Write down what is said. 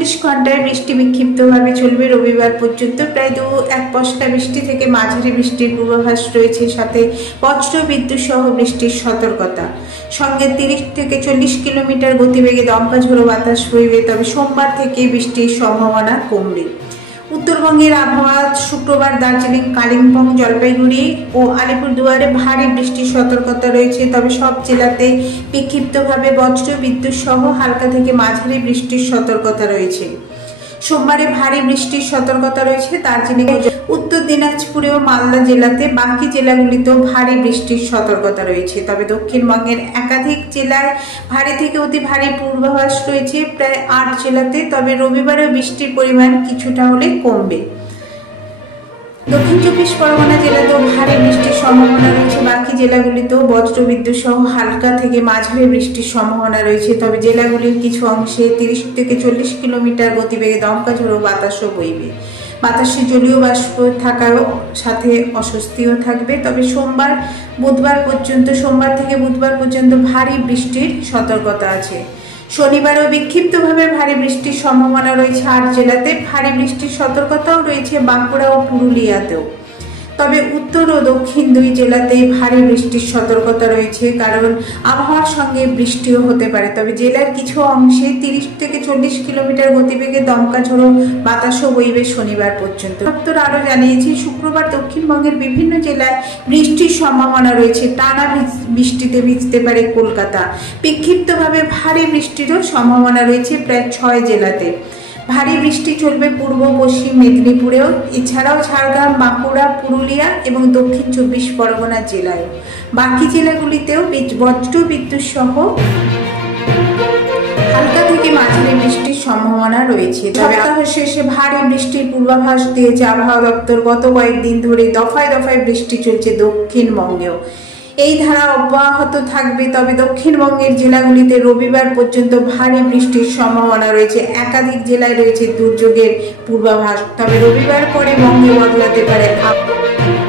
48 ঘন্টায় বৃষ্টি বিক্ষিপ্তভাবে চলবে রবিবার পর্যন্ত। প্রায় 2-1 পশলা বৃষ্টি থেকে মাঝারি বৃষ্টির পূর্বাভাস রয়েছে, সাথে বজ্র বিদ্যুৎ সহ বৃষ্টির সতর্কতা। সঙ্গে 30 থেকে 40 কিলোমিটার গতিবেগে দমকা ঝোড়ো বাতাস বইবে। তবে সোমবার থেকে বৃষ্টির সম্ভাবনা কমবে। উত্তরবঙ্গের আবহাওয়া শুক্রবার দার্জিলিং, কালিম্পং, জলপাইগুড়ি ও আলিপুরদুয়ারে ভারী বৃষ্টির সতর্কতা রয়েছে। তবে সব জেলাতে বিক্ষিপ্তভাবে বজ্র বিদ্যুৎ সহ হালকা থেকে মাঝারি বৃষ্টির সতর্কতা রয়েছে। সোমবারে ভারী বৃষ্টির সতর্কতা রয়েছে দার্জিলিং, উত্তর দিনাজপুরে ও মালদা জেলাতে। বাকি জেলাগুলিতেও ভারী বৃষ্টির সতর্কতা রয়েছে। তবে দক্ষিণবঙ্গের একাধিক জেলায় ভারী থেকে অতি ভারী পূর্বাভাস রয়েছে প্রায় 8 জেলাতে। তবে রবিবারেও বৃষ্টির পরিমাণ কিছুটা হলে কমবে। দক্ষিণ 24 পরগনা জেলাতেও ভারী বৃষ্টির সম্ভাবনা রয়েছে। বাকি জেলাগুলিতেও বজ্রবিদ্যুৎ সহ হালকা থেকে মাঝারি বৃষ্টির সম্ভাবনা রয়েছে। তবে জেলাগুলির কিছু অংশে 30 থেকে 40 কিলোমিটার গতিবেগে দমকা ঝোড়ো বাতাসও বইবে। বাতাসে জলীয় বাষ্প থাকার সাথে অস্বস্তিও থাকবে। তবে সোমবার থেকে বুধবার পর্যন্ত ভারী বৃষ্টির সতর্কতা আছে। শনিবারও বিক্ষিপ্তভাবে ভারী বৃষ্টির সম্ভাবনা রয়েছে 8 জেলাতে। ভারী বৃষ্টির সতর্কতাও রয়েছে বাঁকুড়া ও পুরুলিয়াতেও। তবে উত্তর ও দক্ষিণ 2 জেলাতেই ভারী বৃষ্টির সতর্কতা রয়েছে, কারণ আবহাওয়ার সঙ্গে বৃষ্টিও হতে পারে। তবে জেলার কিছু অংশে 30 থেকে 40 কিলোমিটার গতিবেগে দমকা ঝোড়ো বাতাসও বইবে শনিবার পর্যন্ত। দপ্তর আরও জানিয়েছে, শুক্রবার দক্ষিণবঙ্গের বিভিন্ন জেলায় বৃষ্টির সম্ভাবনা রয়েছে। টানা বৃষ্টিতে ভিজতে পারে কলকাতা। বিক্ষিপ্তভাবে ভারী বৃষ্টিরও সম্ভাবনা রয়েছে প্রায় 6 জেলাতে। ভারী বৃষ্টি চলবে পূর্ব পশ্চিম মেদিনীপুরেও। এছাড়াও ঝাড়গ্রাম, বাঁকুড়া, পুরুলিয়া এবং দক্ষিণ 24 পরগনা জেলায়। বাকি জেলাগুলিতেও বজ্র বিদ্যুৎ সহ হালকা থেকে মাঝারি বৃষ্টির সম্ভাবনা রয়েছে। সপ্তাহ শেষে ভারী বৃষ্টির পূর্বাভাস দিয়েছে আবহাওয়া দপ্তর। গত কয়েকদিন ধরে দফায় দফায় বৃষ্টি চলছে দক্ষিণবঙ্গেও। এই ধারা অব্যাহত থাকবে। তবে দক্ষিণবঙ্গের জেলাগুলিতে রবিবার পর্যন্ত ভারী বৃষ্টির সম্ভাবনা রয়েছে। একাধিক জেলায় রয়েছে দুর্যোগের পূর্বাভাস। তবে রবিবার পরে বঙ্গে বদলাতে পারে আবহাওয়া।